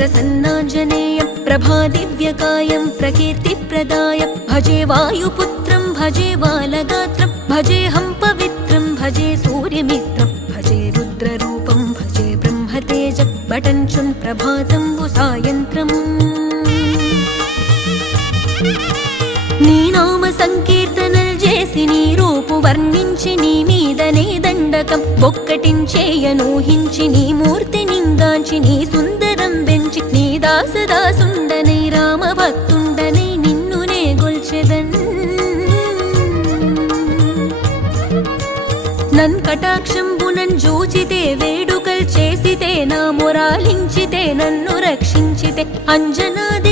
प्रसन्नाञ्जनेयं प्रभादिव्यकायं प्रकीर्तिप्रदाय भजे वायुपुत्रं भजे बालगात्रं भजेऽहं पवित्रं भजे सूर्यमित्रं भजे रुद्ररूपं भजे ब्रह्मतेज बटञ्चुन् प्रभातं सायन्त्रम् నీ నామ సంకీర్తనలు చేసి నీ రూపు వర్ణించి నీ మీదనే దండకం ఒక్కటించేయనూహించి నీ మూర్తి నింగాంచి నీ సుందరం పెంచి నీ దాసదాసుండనై రామభక్తుండనై నిన్నునే గొల్చెదన్ నన్ కటాక్షంబునన్ జూచితే వేడుకల్ చేసితే నా మొరాలించితే నన్ను రక్షించితే అంజనాది